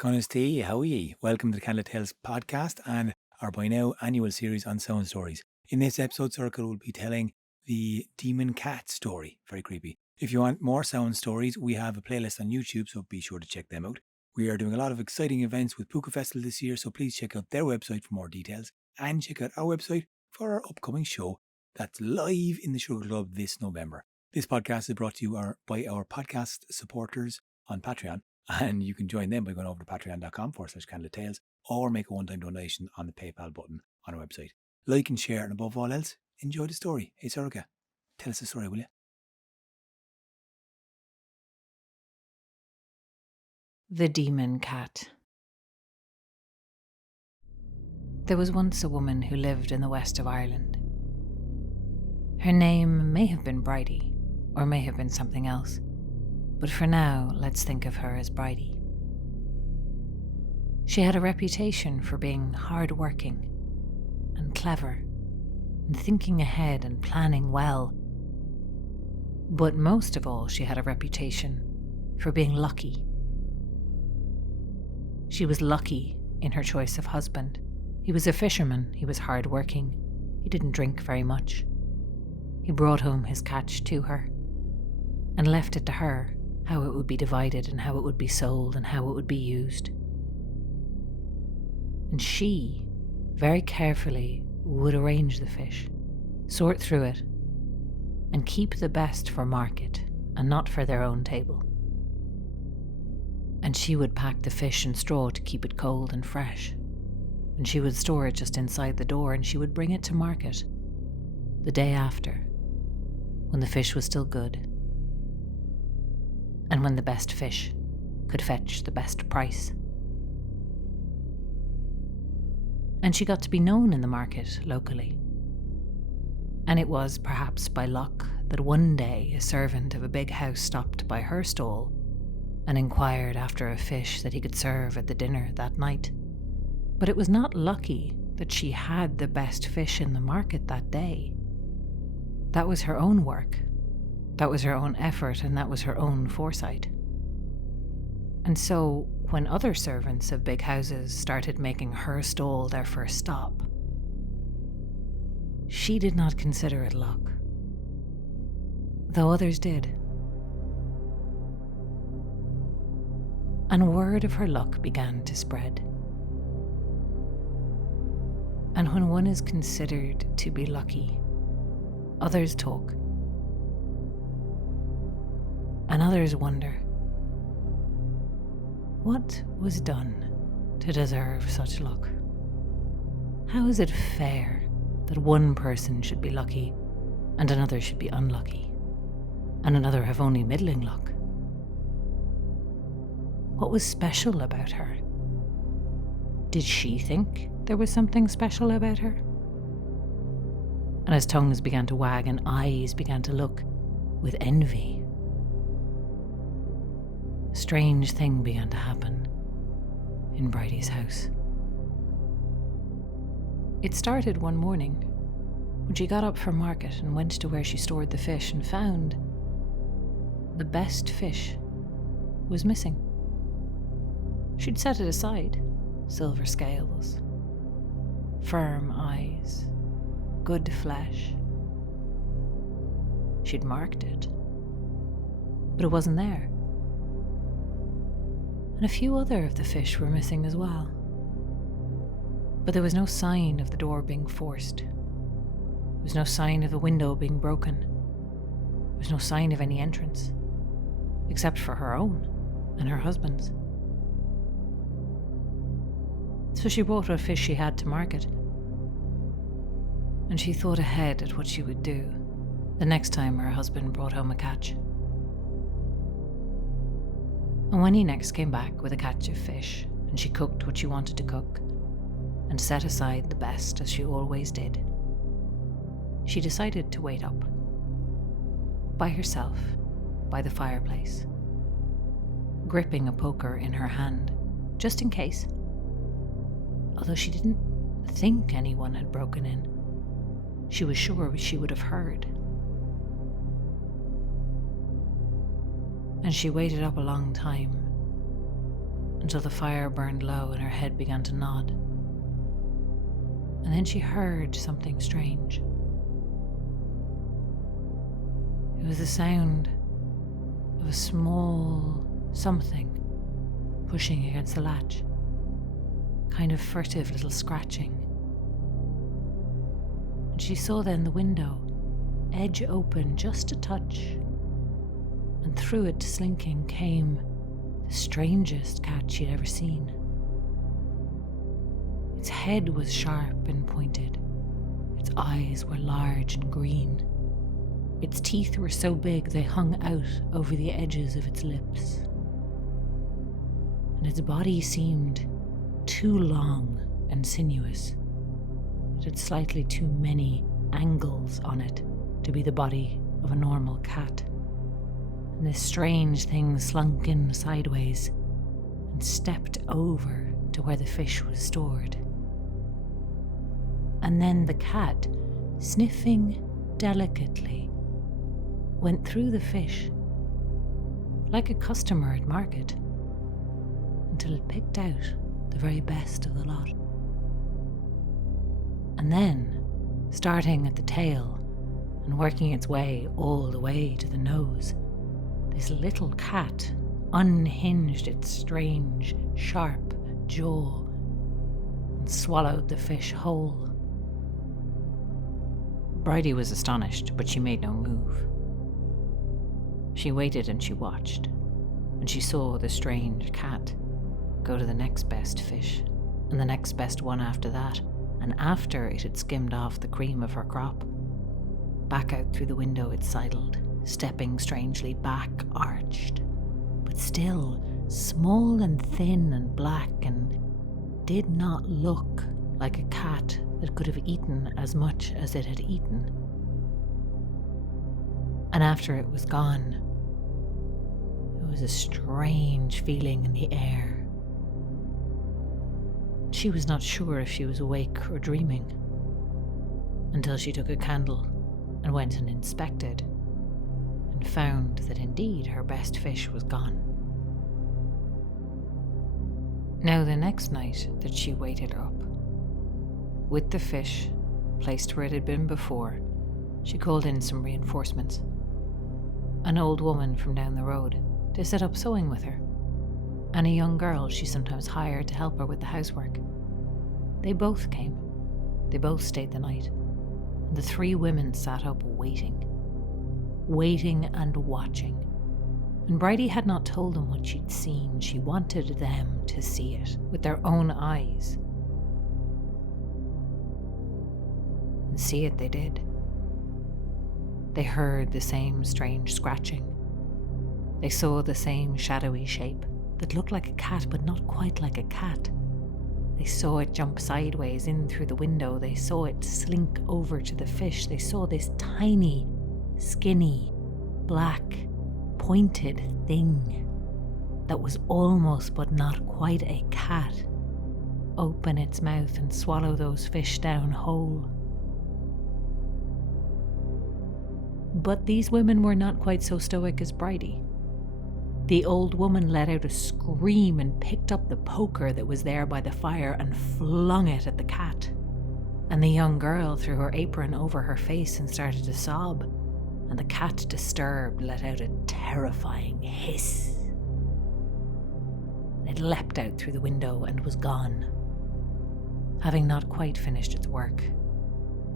Conistee, how are ye? Welcome to the Candlelittales podcast and our by now annual series on sound stories. In this episode, Circle will be telling the demon cat story. Very creepy. If you want more sound stories, we have a playlist on YouTube, so be sure to check them out. We are doing a lot of exciting events with Puka Festival this year, so please check out their website for more details and check out our website for our upcoming show that's live in the Sugar Club this November. This podcast is brought to you by our podcast supporters on Patreon. And you can join them by going over to patreon.com/candlelittales or make a one-time donation on the PayPal button on our website. Like and share, and above all else, enjoy the story. Hey, Sorika, tell us the story, will you? The Demon Cat. There was once a woman who lived in the west of Ireland. Her name may have been Bridie, or may have been something else. But for now, let's think of her as Bridie. She had a reputation for being hard-working and clever and thinking ahead and planning well. But most of all, she had a reputation for being lucky. She was lucky in her choice of husband. He was a fisherman, he was hard-working, he didn't drink very much. He brought home his catch to her and left it to her, how it would be divided and how it would be sold and how it would be used. And she, very carefully, would arrange the fish, sort through it, and keep the best for market and not for their own table. And she would pack the fish in straw to keep it cold and fresh, and she would store it just inside the door, and she would bring it to market the day after, when the fish was still good, and when the best fish could fetch the best price. And she got to be known in the market locally. And it was perhaps by luck that one day a servant of a big house stopped by her stall and inquired after a fish that he could serve at the dinner that night. But it was not lucky that she had the best fish in the market that day. That was her own work. That was her own effort, and that was her own foresight. And so, when other servants of big houses started making her stall their first stop, she did not consider it luck, though others did. And word of her luck began to spread. And when one is considered to be lucky, others talk. And others wonder, what was done to deserve such luck? How is it fair that one person should be lucky and another should be unlucky, and another have only middling luck? What was special about her? Did she think there was something special about her? And as tongues began to wag and eyes began to look with envy, a strange thing began to happen in Bridie's house. It started one morning when she got up from market and went to where she stored the fish and found the best fish was missing. She'd set it aside, silver scales, firm eyes, good flesh. She'd marked it, but it wasn't there. And a few other of the fish were missing as well. But there was no sign of the door being forced. There was no sign of the window being broken. There was no sign of any entrance, except for her own and her husband's. So she brought what fish she had to market, and she thought ahead at what she would do the next time her husband brought home a catch. And when he next came back with a catch of fish, and she cooked what she wanted to cook, and set aside the best as she always did, she decided to wait up, by herself, by the fireplace, gripping a poker in her hand, just in case. Although she didn't think anyone had broken in, she was sure she would have heard. And she waited up a long time, until the fire burned low and her head began to nod. And then she heard something strange. It was the sound of a small something pushing against the latch, kind of furtive little scratching. And she saw then the window edge open just a touch, and through it slinking came the strangest cat she'd ever seen. Its head was sharp and pointed. Its eyes were large and green. Its teeth were so big they hung out over the edges of its lips. And its body seemed too long and sinuous. It had slightly too many angles on it to be the body of a normal cat. And this strange thing slunk in sideways and stepped over to where the fish was stored. And then the cat, sniffing delicately, went through the fish like a customer at market until it picked out the very best of the lot. And then, starting at the tail and working its way all the way to the nose, this little cat unhinged its strange, sharp jaw and swallowed the fish whole. Bridie was astonished, but she made no move. She waited and she watched, and she saw the strange cat go to the next best fish, and the next best one after that, and after it had skimmed off the cream of her crop, back out through the window it sidled, stepping strangely back arched, but still small and thin and black, and did not look like a cat that could have eaten as much as it had eaten. And after it was gone, there was a strange feeling in the air. She was not sure if she was awake or dreaming, until she took a candle and went and inspected, and found that indeed her best fish was gone. Now the next night that she waited up, with the fish placed where it had been before, she called in some reinforcements. An old woman from down the road to set up sewing with her, and a young girl she sometimes hired to help her with the housework. They both came. They both stayed the night, and the three women sat up waiting and watching. And Bridie had not told them what she'd seen. She wanted them to see it with their own eyes. And see it they did. They heard the same strange scratching. They saw the same shadowy shape that looked like a cat, but not quite like a cat. They saw it jump sideways in through the window. They saw it slink over to the fish. They saw this tiny, skinny, black, pointed thing that was almost but not quite a cat open its mouth and swallow those fish down whole. But these women were not quite so stoic as Bridie. The old woman let out a scream and picked up the poker that was there by the fire and flung it at the cat. And the young girl threw her apron over her face and started to sob, and the cat, disturbed, let out a terrifying hiss. It leapt out through the window and was gone, having not quite finished its work,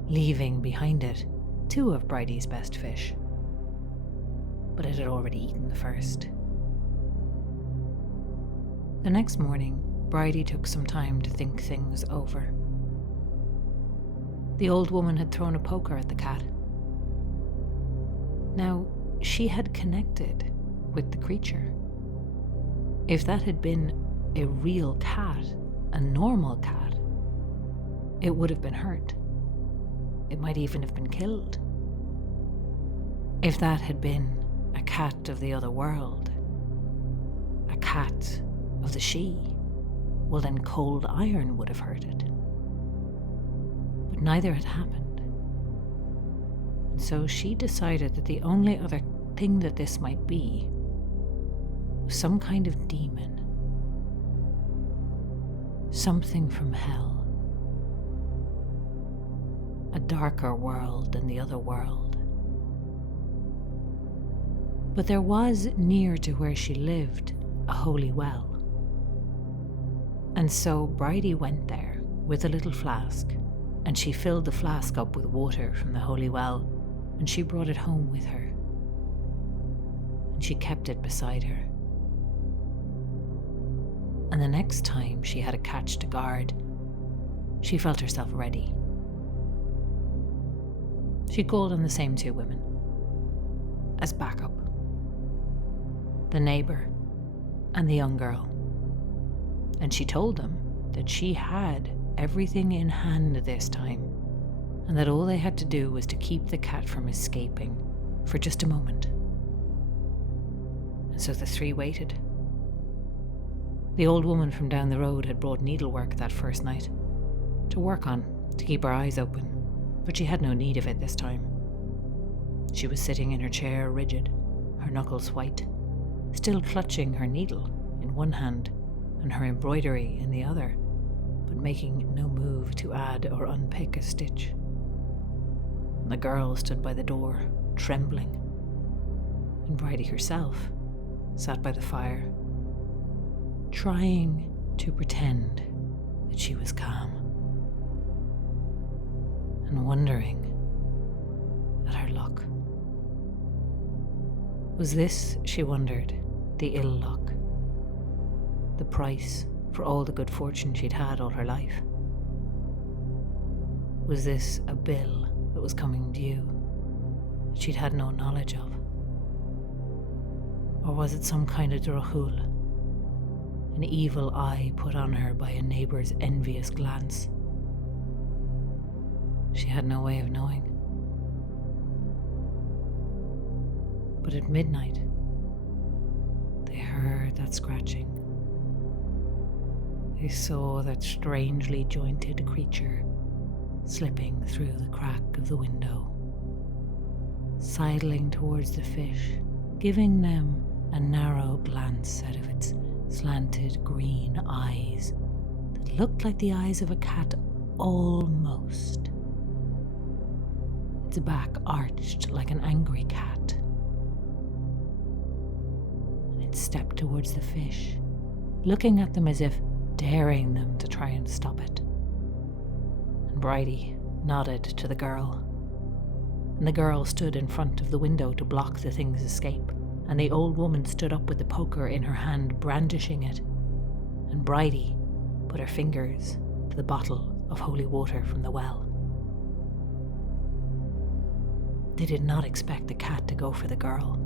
leaving behind it 2 of Bridie's best fish. But it had already eaten the first. The next morning, Bridie took some time to think things over. The old woman had thrown a poker at the cat. Now, she had connected with the creature. If that had been a real cat, a normal cat, it would have been hurt. It might even have been killed. If that had been a cat of the other world, a cat of the she, well then cold iron would have hurt it. But neither had happened. And so she decided that the only other thing that this might be was some kind of demon, something from hell. A darker world than the other world. But there was, near to where she lived, a holy well. And so Bridie went there with a little flask, and she filled the flask up with water from the holy well, and she brought it home with her. And she kept it beside her. And the next time she had a catch to guard, she felt herself ready. She called on the same two women as backup. The neighbour and the young girl. And she told them that she had everything in hand this time, and that all they had to do was to keep the cat from escaping for just a moment. And so the three waited. The old woman from down the road had brought needlework that first night to work on, to keep her eyes open, but she had no need of it this time. She was sitting in her chair, rigid, her knuckles white, still clutching her needle in one hand and her embroidery in the other, but making no move to add or unpick a stitch. And the girl stood by the door, trembling, and Bridie herself sat by the fire, trying to pretend that she was calm, and wondering at her luck. Was this, she wondered, the ill luck? The price for all the good fortune she'd had all her life? Was this a bill that was coming due that she'd had no knowledge of? Or was it some kind of drochul, an evil eye put on her by a neighbour's envious glance? She had no way of knowing. But at midnight, they heard that scratching. They saw that strangely jointed creature slipping through the crack of the window, sidling towards the fish, giving them a narrow glance out of its slanted green eyes that looked like the eyes of a cat almost. Its back arched like an angry cat. And it stepped towards the fish, looking at them as if daring them to try and stop it. And Bridie nodded to the girl. And the girl stood in front of the window to block the thing's escape, and the old woman stood up with the poker in her hand, brandishing it. And Bridie put her fingers to the bottle of holy water from the well. They did not expect the cat to go for the girl,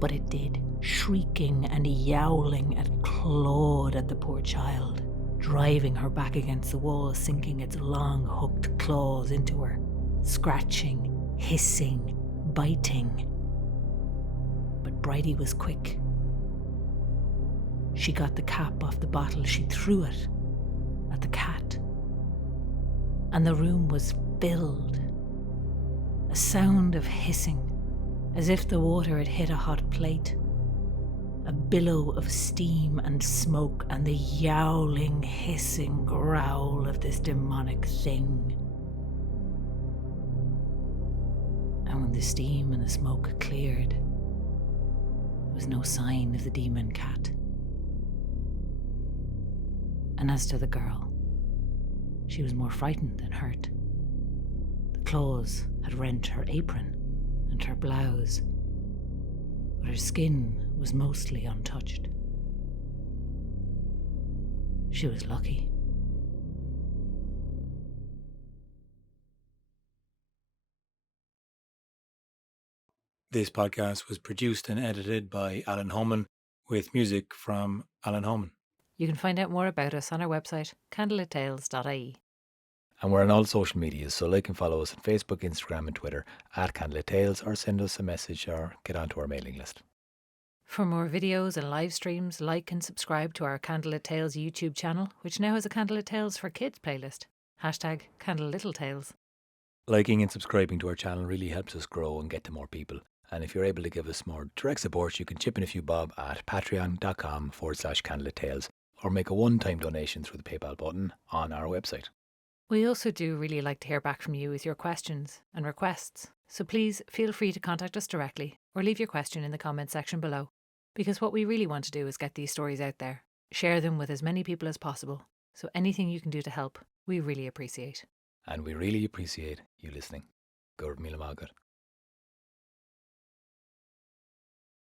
but it did, shrieking and yowling, and clawed at the poor child, driving her back against the wall, sinking its long hooked claws into her, scratching, hissing, biting. But Bridie was quick. She got the cap off the bottle, she threw it at the cat, and the room was filled. A sound of hissing, as if the water had hit a hot plate. A billow of steam and smoke, and the yowling, hissing growl of this demonic thing. And when the steam and the smoke cleared, there was no sign of the demon cat. And as to the girl, she was more frightened than hurt. The claws had rent her apron and her blouse, but her skin was mostly untouched. She was lucky. This podcast was produced and edited by Alan Homan, with music from Alan Homan. You can find out more about us on our website, candlelittales.ie. And we're on all social media, so like and follow us on Facebook, Instagram and Twitter at Candlelittales, or send us a message or get onto our mailing list. For more videos and live streams, like and subscribe to our Candlelit Tales YouTube channel, which now has a Candlelit Tales for Kids playlist. # Candlelittalespodcast. Liking and subscribing to our channel really helps us grow and get to more people. And if you're able to give us more direct support, you can chip in a few bob at patreon.com/Candlelittales, or make a one-time donation through the PayPal button on our website. We also do really like to hear back from you with your questions and requests, so please feel free to contact us directly or leave your question in the comments section below, because what we really want to do is get these stories out there, share them with as many people as possible, so anything you can do to help, we really appreciate. And we really appreciate you listening. Gurb Mila Malgat.